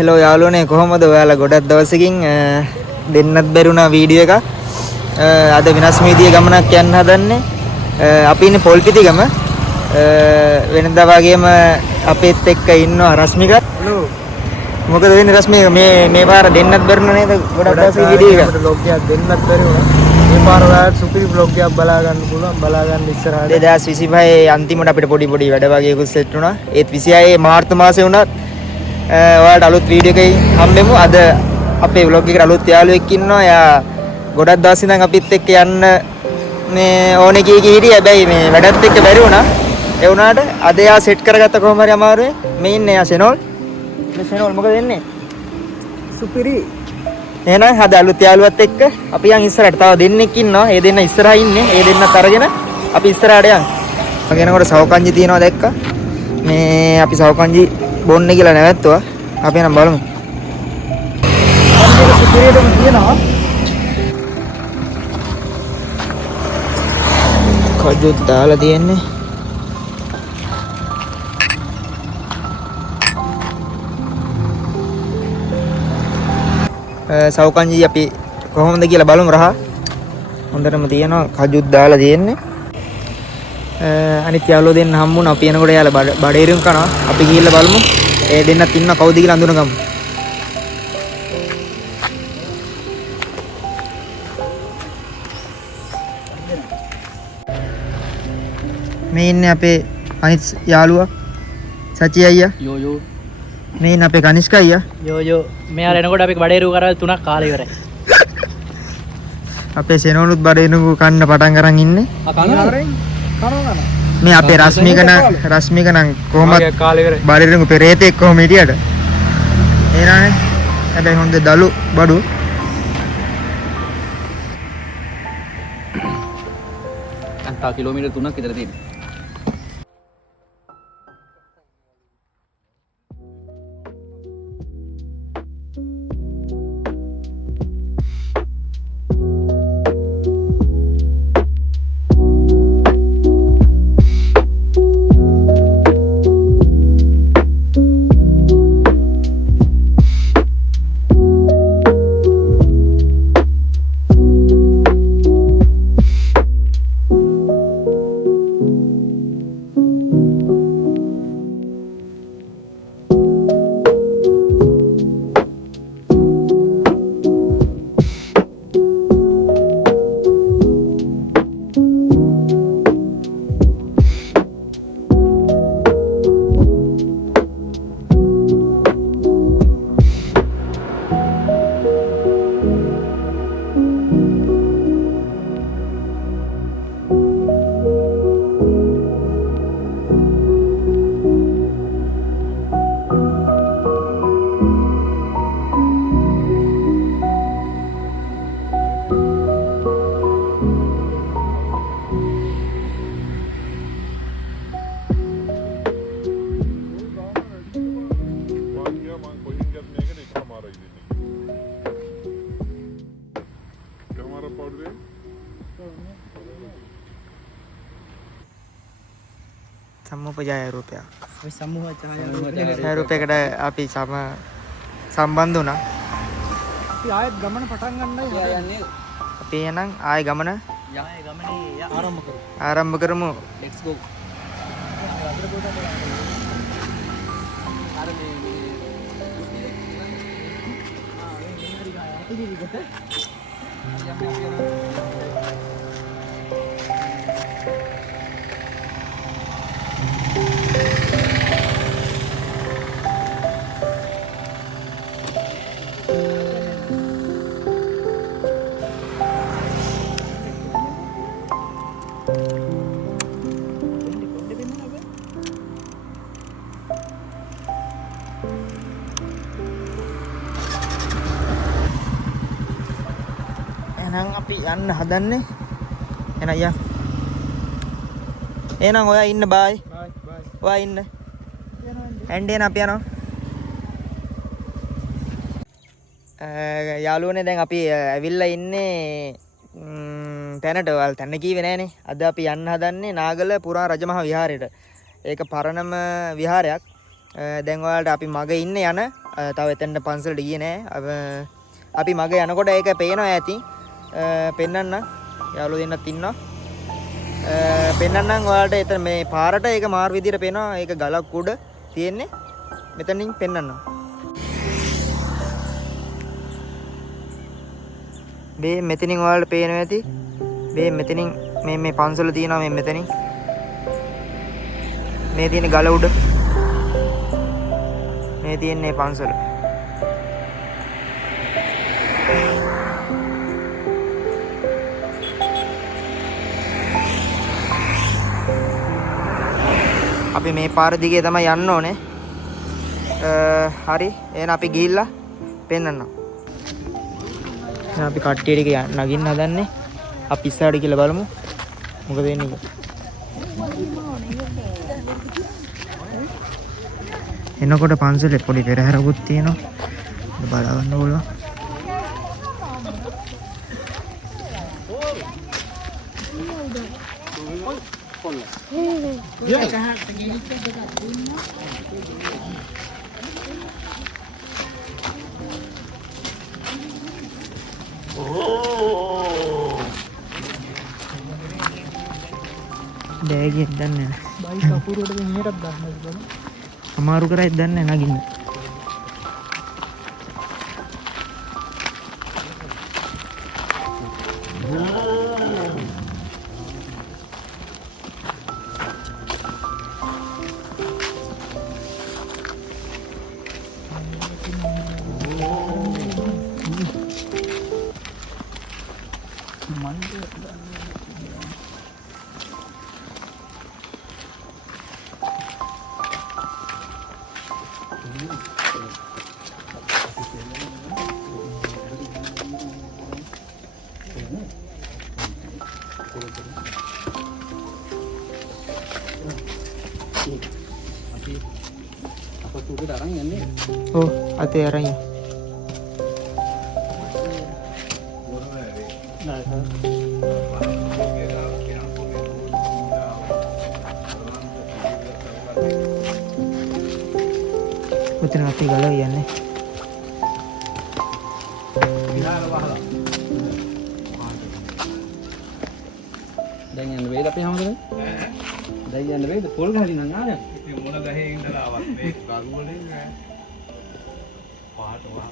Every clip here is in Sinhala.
හෙලෝ යාළුවනේ කොහොමද ඔයාලා ගොඩක් දවසකින් දෙන්නත් බැරුණා වීඩියෝ එකක්. අද විනාශ වීදියේ ගමනක් යන්න හදන්නේ. අපි ඉන්නේ පොල්පිටිගම. වෙනදා වගේම අපේත් එක්ක ඉන්නවා රශ්මික. හලෝ. මොකද වෙන්නේ රශ්මික මේ පාර දෙන්නත් බැරුණා නේද? ගොඩක් දවසකින් වීඩියෝ එක. බ්ලොග් එකක් දෙන්නත් බැරි වුණා. මේ පාර ඔයාලට සුපිරි බ්ලොග් එකක් බලා ගන්න පුළුවන්. බලා ගන්න ඉස්සරහට 2025 අන්තිමට අපිට පොඩි වැඩ වගේකුත් සෙට් වුණා. ඒත් 26 මාර්තු මාසේ වුණත් ඔයාලට අලුත් වීඩියෝ එකකින් හම්බෙමු. අද අපේ vlog එකට අලුත් යාළුවෙක් ඉන්නවා. එයා ගොඩක් දවස් ඉඳන් අපිත් එක්ක යන්න මේ ඕනේ කී හිටියේ. හැබැයි මේ වැඩත් එක්ක බැරි වුණා. ඒ වුණාට අද එයා සෙට් කරගත්ත කොහොම හරි අමාරුවේ. මේ ඉන්නේ එයා සෙනෝල්. මේ සෙනෝල් මොකද වෙන්නේ? සුපිරි. එහෙනම් අද අලුත් යාළුවත් එක්ක අපි යන් ඉස්සරහට. තව දෙන්නෙක් ඉන්නවා. ඒ දෙන්න ඉස්සරහා ඉන්නේ. ඒ දෙන්නත් අරගෙන අපි ඉස්සරහට යන්. මගෙනකොට සවකංජි තියනවා දැක්කා. මේ අපි සවකංජි බොන්නේ කියලා නැවැත්තුවා. අපි එනම් බලමු. මේක සුපිරියටම තියෙනවා. කජුත් දාලා තියෙන්නේ. සවකංජි අපි කොහොමද කියලා බලමු රහ. හොඳටම තියෙනවා. කජුත් දාලා තියෙන්නේ. අනිත් යාළුවෝ දෙන්න හම්බුණා. අපි එනකොට යාළුවා බඩේරියුම් කනවා. අපි ගිහිල්ලා බලමු. ඒ දෙන්නත් ඉන්නවා කවුද කියලා අඳුනගමු. මේ ඉන්නේ අපේ අනිත් යාළුවා සචි අයියා. යෝ මේ ඉන්නේ අපේ කනිෂ්ක අයියා. යෝ මෙයා එනකොට අපි බඩේරු කරවල් 3ක් කාලේ ඉවරයි. අපේ සෙනෝනුත් බඩේරුම් කන්න පටන් අරන් ඉන්නේ. කනවා. මේ අපේ රශ්මික නම් කොහොමද කාලේ ඉවරයි. බඩේරුම් පෙරේතෙක් කොහොම හිටියට. එනනේ. හැබැයි හොඳ දලු බඩු. අන්තා කිලෝමීටර් 3ක් විතර තියෙනවා. සම්මුපජාය රුපියක්. මේ සමූහ ඒ රුපයකට අපි සම්බන්ධ වුණා. අපි ආයෙත් ගමන පටන් ගන්නයි යන්නේ. අපි එහෙනම් ආයෙ ගමන ගමනේ ආරම්භ කරමු. let's go. එහෙනම් අපි යන්න හදන්නේ. එහෙනම් යා. එහෙනම් ඔයා ඉන්න බයි. බයි. ඔයා ඉන්න. හැන්ඩේන අපි යනවා. යාළුවනේ දැන් අපි ඇවිල්ලා ඉන්නේ තැනට. ඔයාලා තැන කීවේ නෑනේ. අද අපි යන්න හදන්නේ නාගල පුරා රජමහා විහාරයට. ඒක පරණම විහාරයක්. දැන් ඔයාලට අපි මග ඉන්නේ යන තව එතනට පන්සලට ගියේ නෑ. අපි මග යනකොට ඒක පේනවා ඇති. පෙන්නන්න යාළුවෝ දෙන්නත් ඉන්නවා. පෙන්නන්නම් ඔයාලට එතන මේ පාරට ඒක මාර් විදියට පේනවා. ඒක ගලක් උඩ තියෙන්නේ. මෙතනින් පෙන්නන්නම්. මේ මෙතනින් ඔයාලට පේනවා ඇති. මෙතනින් මේ පන්සල තියෙනවා මේ මෙතනින්. මේ තියෙන ගල උඩ. මේ තියෙන්නේ පන්සල. අපි මේ පාර දිගේ තමයි යන්න ඕනේ. හරි. එහෙනම් අපි ගිහිල්ලා පෙන්නන්නම්. අපි කට්ටිය ටික නගින්න හදන්නේ. අපි ඉස්සරහට කියලා බලමු. මොකද වෙන්නේ කියලා. එනකොට පන්සලේ පොඩි පෙරහැරකුත් තියෙනවා. බලන්න ඕන. බෑග් එක දන්නේ නැහැ. බයික් අපුරුවට මෙහෙටත් දාන්න ඕන. අමාරු කරයි දන්නේ නැහැ නගින්න. Oh, ate arang ya. Betul nanti galau ya nih. දැන් යන්න වේද අපි හැමෝටම? දැන් යන්න වේද? පොල් ගහලින් නම් ආවේ. ඉතින් මොන ගහේ ඉඳලා ආවත් මේ කරුවලින් නෑ. පාට වා.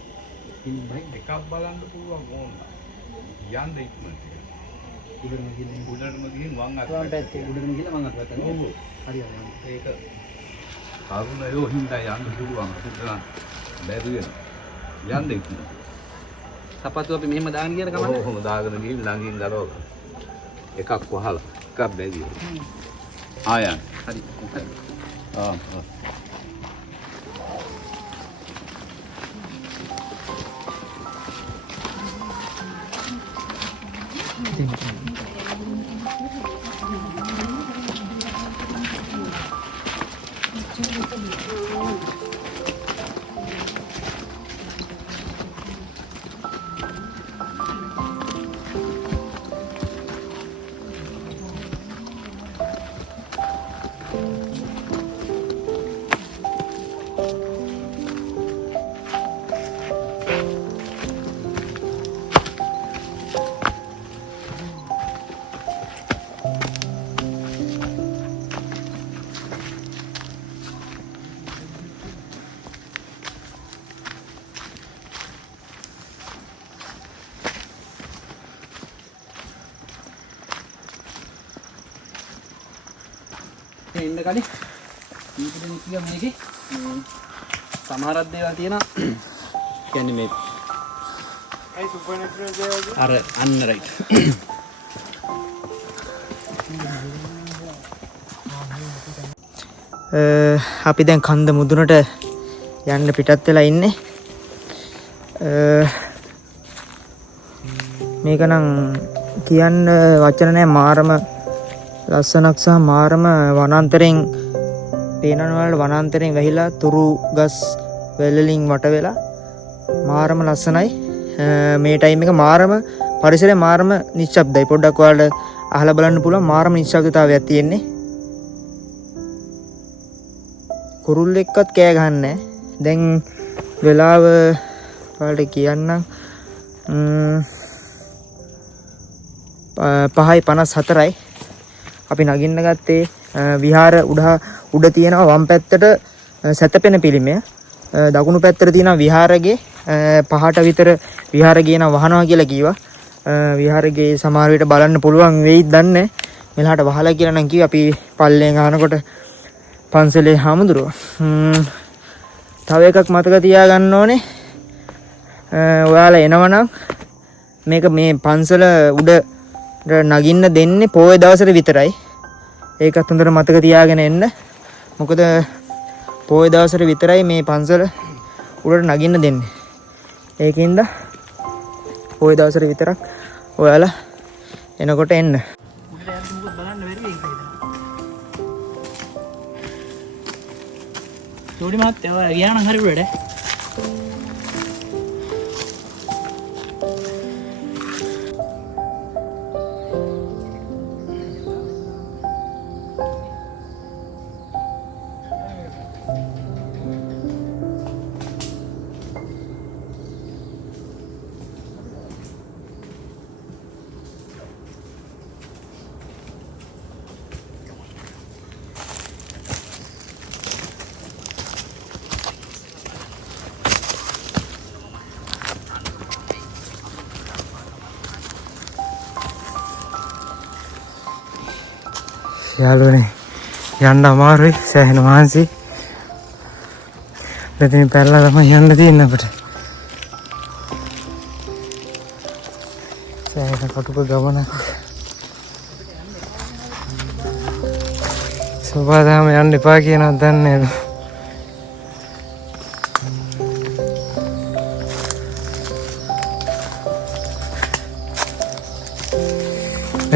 ඉතින් බයික් එකක් බලන්න පුළුවන් ඕන. යන්න ඉක්මනට. උඩටම ගිහින් වම් අත. වම් පැත්තේ උඩටම ගිහලා මං අත ගත්තා. ඔව්. හරියට. ඒක කරුණ යෝ හින්දා යන්න පුළුවන්. හිතලා බැරි වෙනවා. යන්න ඉක්මනට. සපත්තු අපි මෙහෙම දාගෙන ගියද කමන්නේ? කොහොම දාගෙන ගිහින් ළඟින් ගලව එකක් වහලා එකක් බැදී. ආයන්. හරි. ආ. ඉන්න කලින් ඊපිටින් කිය මේකේ සමහරක් දේවල් තියෙනවා. කියන්නේ මේ අයි සුපර්නැචරල් දේවල්. අර අන්න රයිට්. අපි දැන් කන්ද මුදුනට යන්න පිටත් වෙලා ඉන්නේ. මේක නම් කියන්න වචන නැහැ. මාරම ලස්සනක් සහ මාරම වනාන්තරයෙන් පේනන වල වනාන්තරයෙන් වැහිලා තුරු ගස් වැලලින් වට වෙලා මාරම ලස්සනයි. මේ ටයිම් එක මාරම පරිසරය මාරම නිශ්ශබ්දයි. පොඩ්ඩක් ඔයාලට අහලා බලන්න පුළුවන්. මාරම නිශ්ශබ්දතාවයක් තියෙන්නේ. කුරුල්ලෙක්වත් කෑ ගහන්නේ නැහැ. දැන් වෙලාව ඔයාලට කියන්නම් 5:54යි අපි නගින්න ගත්තේ විහාර උඩ තියෙනවා වම් පැත්තට සැතපෙන පිළිමය දකුණු පැත්තට තියෙනවා විහාරගේ 5ට විතර විහාරගේ නම් වහනවා කියලා කිව්වා විහාරගේ සමහර විට බලන්න පුළුවන් වෙයිද දන්නේ මෙලහට වහලා කියලා නම් කිව්වා අපි පල්ලෙන් අහනකොට පන්සලේ හාමුදුරුවෝ තව එකක් මතක තියාගන්න ඕනේ ඔයාලා එනවනම් මේක මේ පන්සල උඩ නගින්න දෙන්නේ පොය දවසට විතරයි ඒකත් හොඳට මතක තියාගෙන එන්න මොකද පොය දවසට විතරයි මේ පන්සල උඩට නගින්න දෙන්නේ ඒකින්ද පොය දවසට විතරක් ඔයාලා එනකොට එන්න චෝඩි මහත්තයා ඔයා ගියා නම් හරි උඩට යාළුවනේ යන්න අමාරුයි සෑහෙන මහන්සි මෙතනින් පැනලා තමයි යන්න තියෙන්නේ අපිට සෑහෙන කටුක ගමනක් සෝපාදාම යන්න එපා කියනවත් දන්නේ නෑ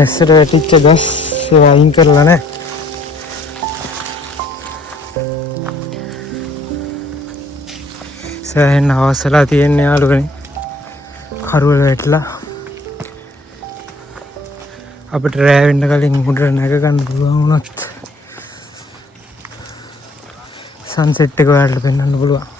ඇස්සට වැටිච්ච ගස් ඒවා අයින් කරලා නෑ සෑහෙන අවසලා තියෙන්නේ යාළුවනේ කරුවල වැටලා අපිට රෑ වෙන්න කලින් උඩට නැග ගන්න පුළුවන් වුණත් සන්සෙට් එක ඔයාලට පෙන්වන්න පුළුවන්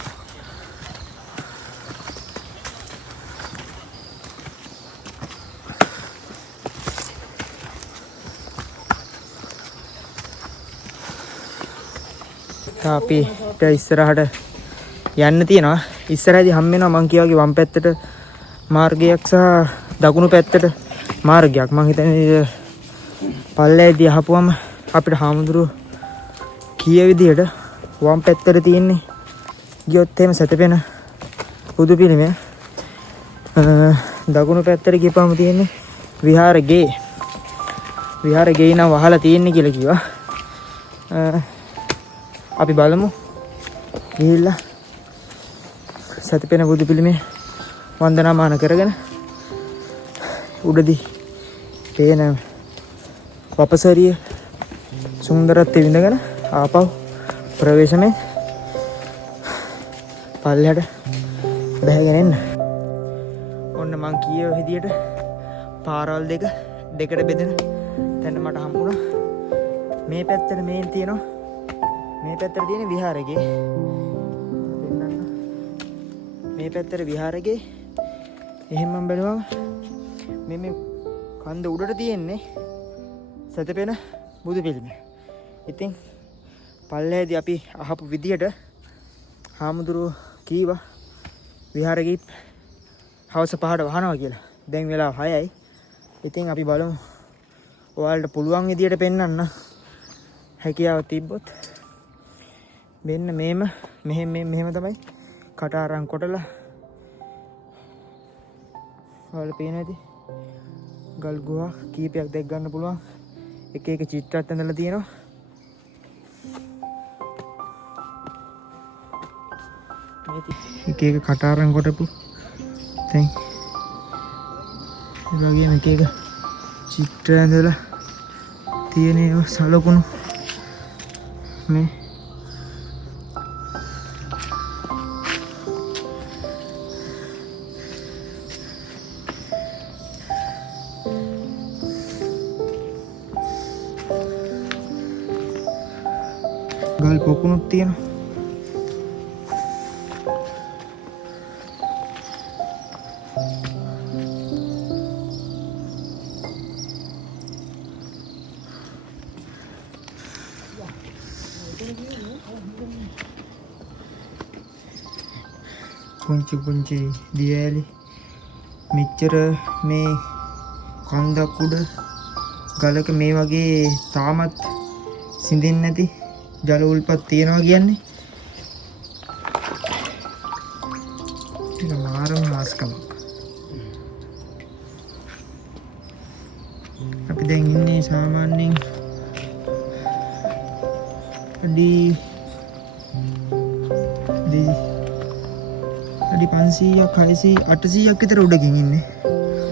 අපි ඉස්සරහට යන්න තියෙනවා ඉස්සරහදී හම් වෙනවා මං කියා වගේ වම් පැත්තට මාර්ගයක් සහ දකුණු පැත්තට මාර්ගයක් මං හිතන්නේ පල්ලෙදී අහපුවම අපිට හාමුදුරුවෝ කීය විදියට වම් පැත්තට තියෙන්නේ ගියොත් එහෙම සැතපෙන බුදු පිළිමය දකුණු පැත්තට ගියපම තියෙන්නේ විහාරගේ නම් වහලා තියෙන්නේ කියලා කිව්වා අපි බලමු ගිහිල්ලා සතිපෙන බුදු පිළිමේ වන්දනාමාන කරගෙන උඩදී පේන වපසරිය සුන්දරත්වය විඳගෙන ආපහු ප්‍රවේශමෙන් පල්ලෙහාට බැහැගෙන එන්න. ඔන්න මං කියව විදියට පාරවල් දෙකට බෙදෙන තැන මට හම්බුණා. මේ පැත්තට මේන් තියෙනවා. මේ පැත්තට තියෙන විහාරගේ දෙන්නන්න. මේ පැත්තට විහාරගේ එහෙම බැලුවම මේ කන්ද උඩට තියෙන්නේ සතපෙන බුදු පිළිමය. ඉතින් පල්ලෙහාදී අපි අහපු විදියට හාමුදුරුවෝ කීවා විහාරගේ හවස 5ට වහනවා කියලා. දැන් වෙලාව 6යි. ඉතින් අපි බලමු ඔයාලට පුළුවන් විදියට පෙන්වන්න හැකියාව තිබ්බොත් මෙන්න මෙහෙම තමයි කට අරන් කොටලා ඔයාලට පේන ඇති ගල් ගුහා කීපයක් දැක් ගන්න පුළුවන්. එක එක චිත්‍රات ඇඳලා තියෙනවා. එක එක කට අරන් කොටපු දැන් ඒ වගේම එක එක චිත්‍ර ඇඳලා තියෙන ඒවා සලකුණු මේ ගල් පොකුණුත් තියෙනවා. පුංචි පුංචි දියඇලි මෙච්චර මේ කන්දක් උඩ ගලක මේ වගේ තාමත් සිඳින්නේ නැති ජල උල්පත් තියෙනවා කියන්නේ ඒක මාරම මාස්කමක්. අපි දැන් ඉන්නේ සාමාන්‍යයෙන් අඩි 500ක් 600 800ක් විතර උඩකින් ඉන්නේ.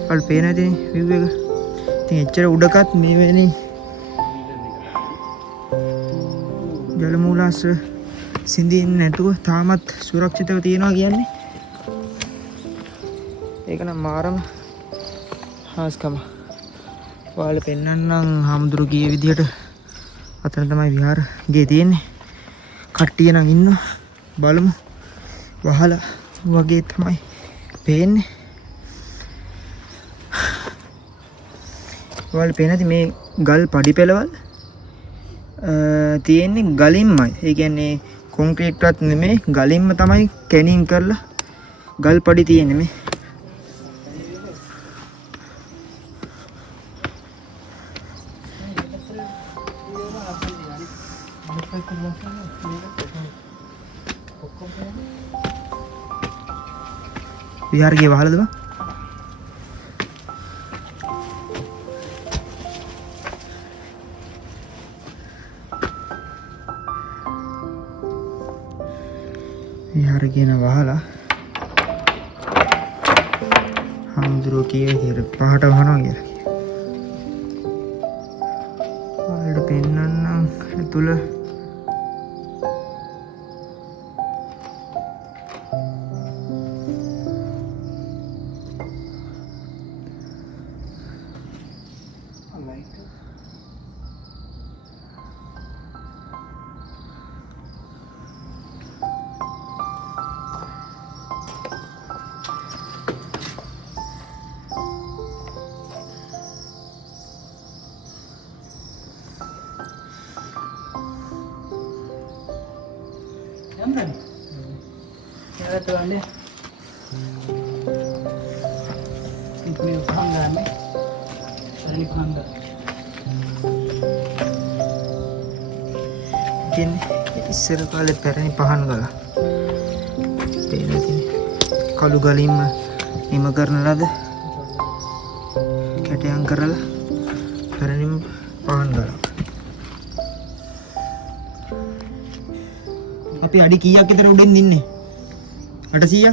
ඔයාලට පේන ඇති view එක. ඉතින් එච්චර උඩකත් මේ වෙලේ ජල මූලාශ්‍ර සිඳින්නේ නැතුව තාමත් සුරක්ෂිතව තියෙනවා කියන්නේ ඒක නම් මාරම හාස්කම. ඔයාලට පෙන්නන්නම් හාමුදුරු ගිය විදිහට අතන තමයි විහාර ගේ තියෙන්නේ. කට්ටිය නම් ඉන්නවා. බලමු. වහලා වගේ තමයි පේන්නේ. ඔයාලට පේන ඇති මේ ගල් පඩි පෙළවල් තියෙන්නේ ගලින්මයි. ඒ කියන්නේ කොන්ක්‍රීට්වත් නෙමෙයි ගලින්ම තමයි කැනින් කරලා ගල් පඩි තියෙන්නේ මේ. විහාර ගියේ වහලද බං? විහාර කියන වහලා හාමුදුරුවෝ කියේ විදිහට පහට වහනවා කියලා. ඔයාලට පෙන්නන්නම් ඇතුළ යම්දනේ. ඒකට වන්නේ. මේ පහන් ගන්න. සරි පහන් ගන්න. ඉතින් ඉස්සර කාලේ පැරණි පහන් ගල. පේනදී කළු ගලින්ම නිම කරන ලද කැටයන් කරලා පැරණිම පහන් ගල. අපි අඩි කීයක් විතර උඩින් ඉන්නේ? 800ක්?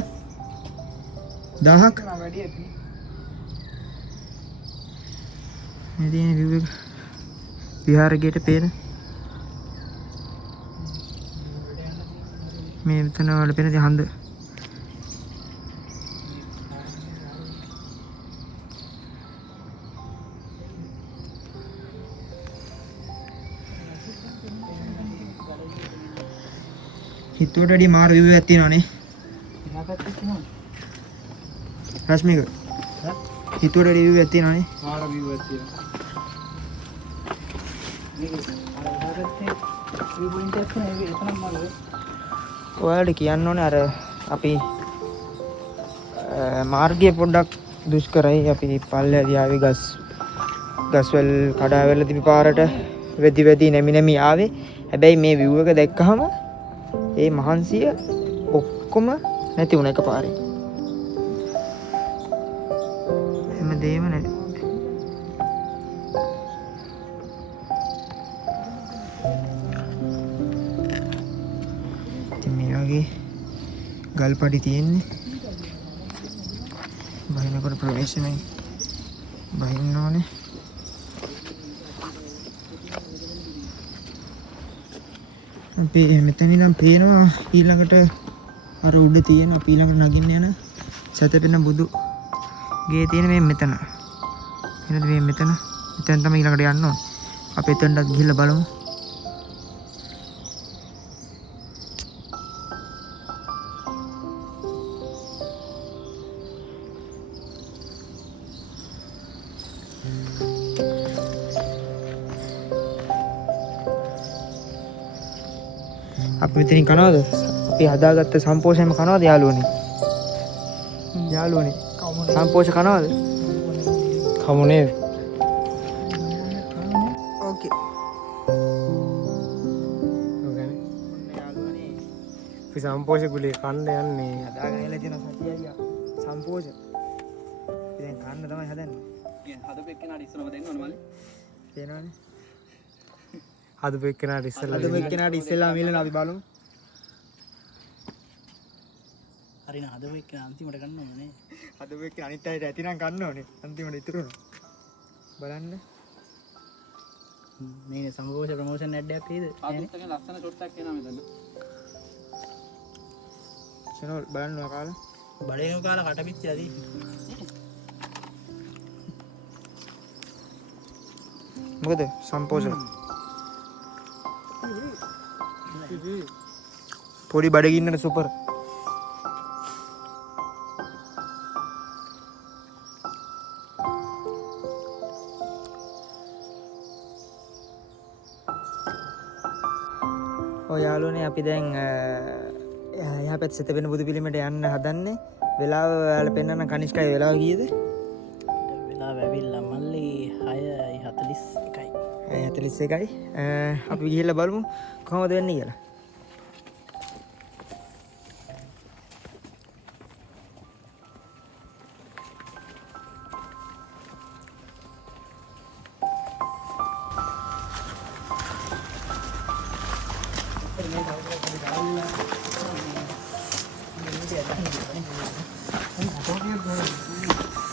1000ක්? වැඩි ඇති. මේ තියෙන view එක විහාර ගේට පේන මේ මෙතන වල පේන හඳ හිතුවට වැඩි මාර view එකක් තියෙනවානේ. රශ්මික හිතුවට වැඩි view එකක් තියෙනවානේ. මාර view එකක් තියෙනවා. ඔයාලට කියන්න ඕනේ අර අපි මාර්ගය පොඩ්ඩක් දුෂ්කරයි. අපි පල්ලෙහාදී ආවේ ගස්වැල් කඩාවැල්ල තිබි පාරට වෙදි නැමි ආවේ. හැබැයි මේ view එක දැක්කහම ඒ මහන්සිය ඔක්කොම නැති වුණ එකපාරේ. හැමදේම නැති. ඉතින් මේ වගේ ගල්පඩි තියෙන්නේ. බහිනකොට ප්‍රවේශමෙන් බහින්න ඕනේ. අපි මෙතන ඉඳන් පේනවා ඊළඟට අර උඩ තියෙන අපි ඊළඟට නගින්න යන සැතපෙන බුදු ගේ තියෙන මේ මෙතන. එනද මේ මෙතන තමයි ඊළඟට යන්න ඕනේ. අපි එතනට ගිහිල්ලා බලමු. අපි මෙතනින් කනවද? අපි හදාගත්ත සම්පෝෂණයම කනවද යාළුවනේ? යාළුවනේ සම්පෝෂ කනවද? කමු නේද? ඕකේ. යාළුවනේ අපි සම්පෝෂ ගුලිය කන්න යන්නේ. හදාගෙන ඉලා තියෙන සතියයියා සම්පෝෂ. ඉතින් කන්න තමයි හදන්නේ. හදපු එක්කෙනාට ඉස්සරම දෙන්න ඕන මල්ලි. තේනවනේ. හදපු එක්කෙනාට ඉස්සෙල්ලා අද මෙක්කෙනාට ඉස්සෙල්ලා මිලන අපි බලමු. හරි නේ හදව එක්ක අන්තිමට ගන්න ඕනේ. අද මෙක්කේ අනිත් අයට ඇතිනම් ගන්න ඕනේ. අන්තිමට ඉතුරුන. බලන්න. මේ සම්පෝෂ ප්‍රොමෝෂන් ඇඩ් එකක් නේද? ආදිත් එකේ ලස්සන ෂොට් එකක් එනවා මෙතන. චැනල් බලන්න කාලා. බඩේම කාලා කටපිච්ච ඇති. මොකද සම්පෝෂ පොඩි බඩගින්නට සුපර්. ඔය යාළුවනේ අපි දැන් එහා පැත්තේ සෙතපෙන බුදු පිළිමයට යන්න හදන්නේ. වෙලාව ඔයාලා පෙන්නන්න කනිෂ්කයි වෙලාව කීයද? වෙලාව ඇවිල්ලා මල්ලි 6:41යි. 6:41යි. අපි ගිහිල්ලා බලමු කොහොමද වෙන්නේ කියලා.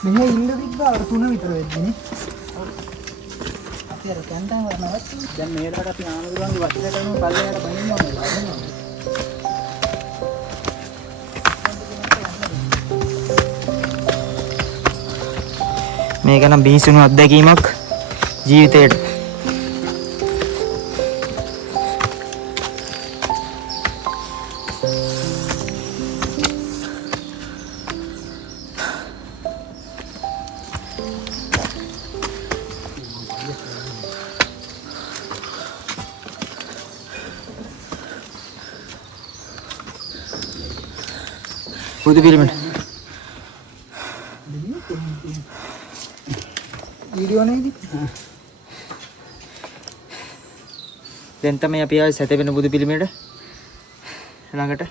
මෙහෙ ඉන්න තිබ්බා අර 3 විතර වෙද්දිනේ. අපි අර කන්ටන් වල නවත්තුනේ. දැන් මේකට අපි ආනගුරුවන්ගේ වටිනා කරන පල්ලෙයට බහින්න ඕනේ. මේක නම් බිහිසුණු අත්දැකීමක් ජීවිතේට. බුදු පිළිමට වීඩියෝ නේද? දැන් තමයි අපි ආවේ සැතපෙන බුදු පිළිමයට ළඟට.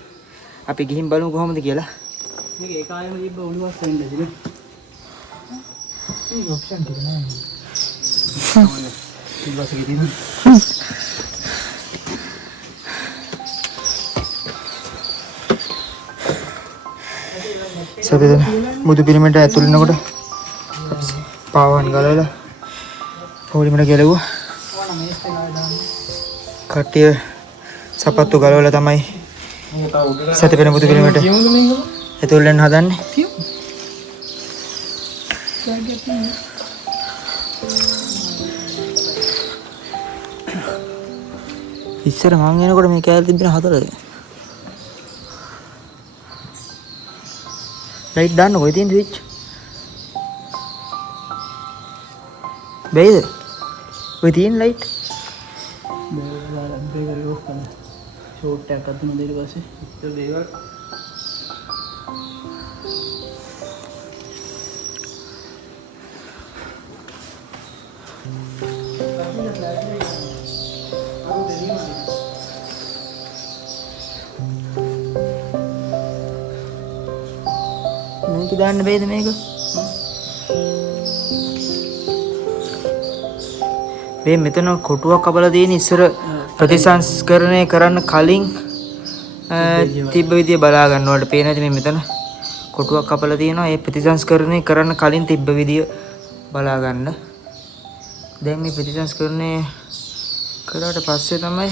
අපි ගිහින් බලමු කොහොමද කියලා. මේක ඒකායම තිබ්බ උණුවස් වෙන්නේ නේ. මේ ඔප්ෂන් එක නෑ. උණුවස් එකේ තියෙන. සැතපෙන බුදු පිළිමයට ඇතුල් වෙනකොට පාවන් ගලවලා පොලිමට ගැලුවා. ඕන මේස් එක දාන්න. කට්ටිය සපත්තු ගලවලා තමයි සැතපෙන බුදු පිළිමයට ඇතුල් වෙන්න හදන්නේ. ඉස්සර මං එනකොට මේ කෑල්ල තිබෙන 4ද? ලයිට් දාන්න කොයි තියෙන ස්විච්? බෑද? ඔය තියෙන ලයිට්? ෂෝට් එකක් අදින දෙයට පස්සේ ඉතින් දේවල් මේක දාන්න බෑද මේක? මේ මෙතන කොටුවක් කපලා තියෙන ඉස්සර ප්‍රතිසංස්කරණය කරන්න කලින් තිබ්බ විදිය බලා ගන්න වලට පේන ඇති මේ මෙතන කොටුවක් කපලා තියෙනවා. ඒ ප්‍රතිසංස්කරණය කරන්න කලින් තිබ්බ විදිය බලා ගන්න. දැන් මේ ප්‍රතිසංස්කරණය කරාට පස්සේ තමයි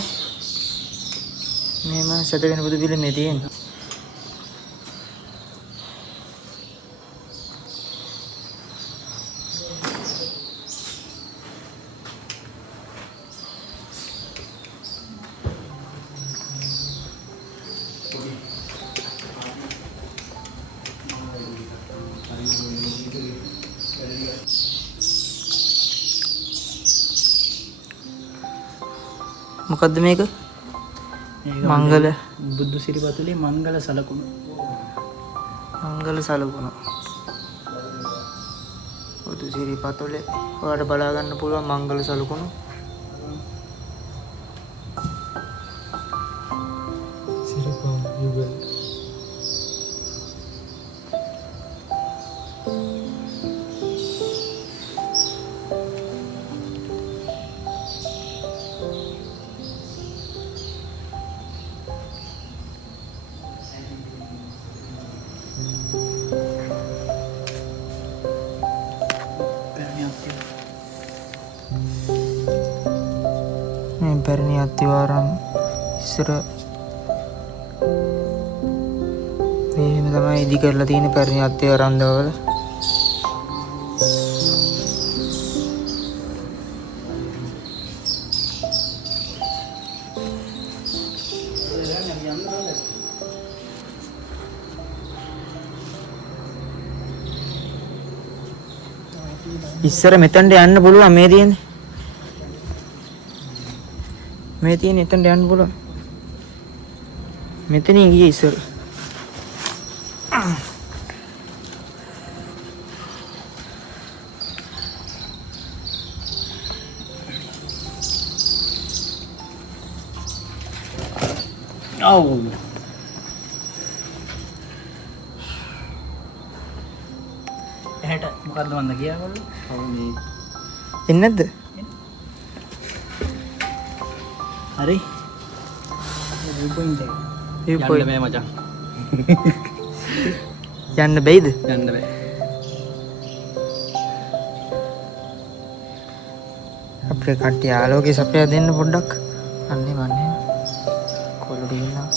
මේම සැතපෙන බුදු පිළිමේ තියෙන්නේ. මොකද්ද මේක? මංගල බුදු සිරිපතුලේ මංගල සලකුණු. මංගල සලකුණු. බුදු සිරිපතුලේ ඔයාලට බලා ගන්න පුළුවන් මංගල සලකුණු. සිරිපා යුගල්. මේ පැරණි අත්තිවාරම් ඉස්සර මෙහෙම තමයි ඉදි කරලා තියෙන පැරණි අත්තිවාරම් දවල. ඉස්සර මෙතනට යන්න පුළුවන් මේ තියෙන්නේ. මේ තියෙන එතනට යන්න පුළුවන්. මෙතනින් ගියේ ඉස්සර. ඔව්. එහෙට මොකද්ද මන්ද කියාගොල්ලෝ? ඔව් මේ එන්නේ නැද්ද? හරි. view point එක. view යන්න point බෑ මචං. යන්න බැයිද? යන්න බෑ. අපේ කට්ටිය ආලෝකේ සපයා දෙන්න පොඩ්ඩක්. අන්නේ මන්නේ. කොළු දෙන්නා.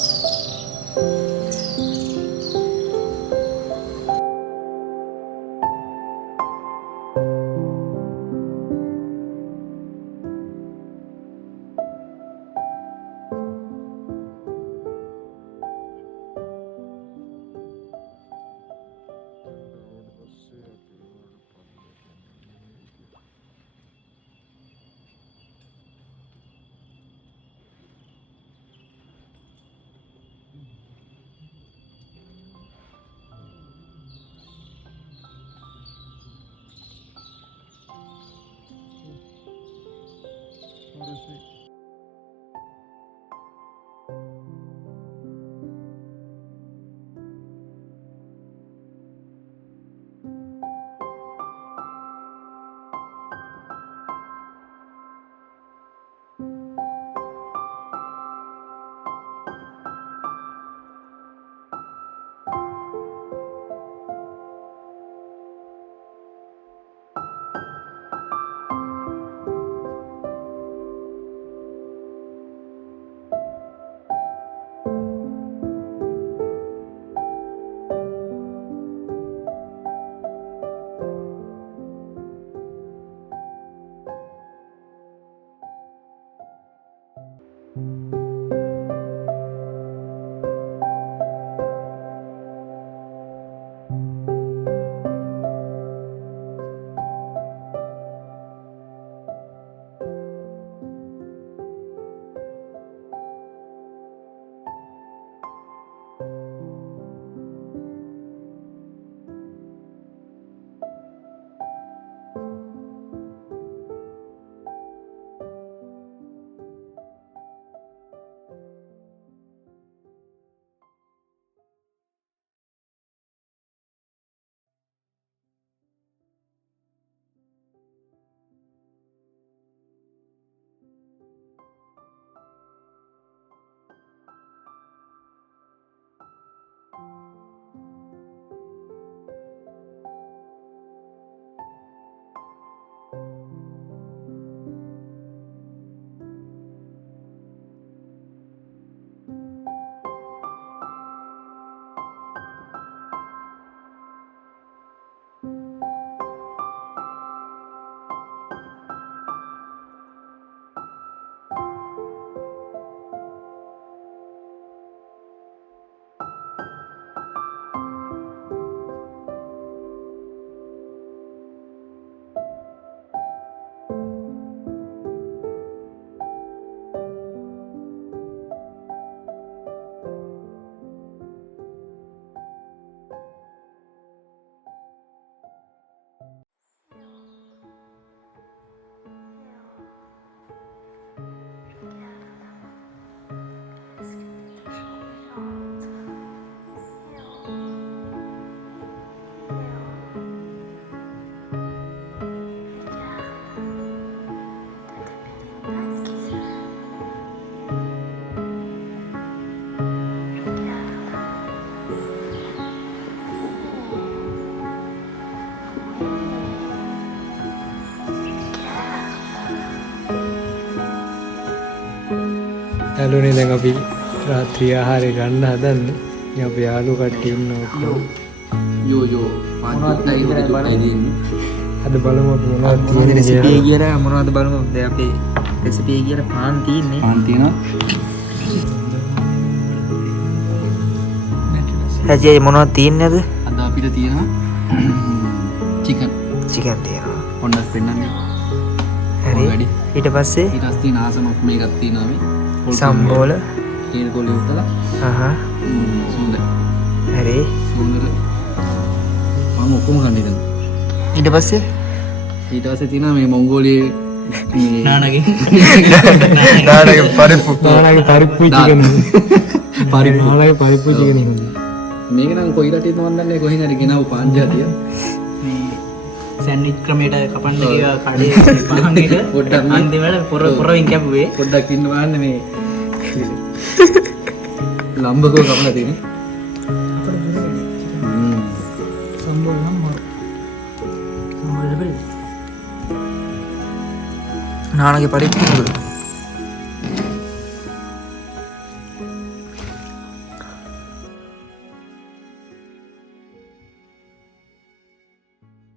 යාළුවනේ දැන් අපි රාත්‍රී ආහාරය ගන්න හදන්නේ. ඉතින් අපි යාළුවෝ කට්ටිය ඉන්නවා ඔක්කොම. යෝ පාන්තියි දෙන්නේ. අද බලමු අපි මොනවද මොනවද තියෙන්නේ රෙසිපි කියලා. කියලා මොනවද බලමු. දැන් අපේ රෙසිපි කියලා පාන් තියෙන්නේ. පාන් තියෙනවා. හැජේ මොනවද තියෙන්නේ අද? අද අපිට තියෙනවා චිකන්. චිකන් තියෙනවා. ඔන්නත් පෙන්නන්නේ. හරි. වැඩි. ඊට පස්සේ ඊට පස්සේ නාසමක් මේකක් තියෙනවා මේ. සම්බෝල. තේල් කොලේ උත්තලා. අහහ. සුන්දර. හරි. සුන්දර. මම ඔක්කොම ගන්න ඉතින්. ඊට පස්සේ තියෙනවා මේ මොංගෝලියේ මේ නානගේ නානගේ පරිප්පු. නානගේ පරිප්පු චිකන්. පරිප්පු. නානගේ පරිප්පු චිකන් එක. මේක නම් කොයි රටේද මන් දන්නේ කොහෙන් හරි ගෙනාවු පාන් ජාතිය. මේ සෑන්ඩ්විච් ක්‍රමයට කපන්න ගියා කඩේ පාන් එක පොඩ්ඩක් මේ- අන්තිමට පොරවින් කැපුවේ පොඩ්ඩක් ඉන්න බලන්න මේ ලම්බකෝ කපලා තියෙන්නේ. සම්බෝල නම් මර සම්බෝල දෙබල් නානගේ පරිප්පු.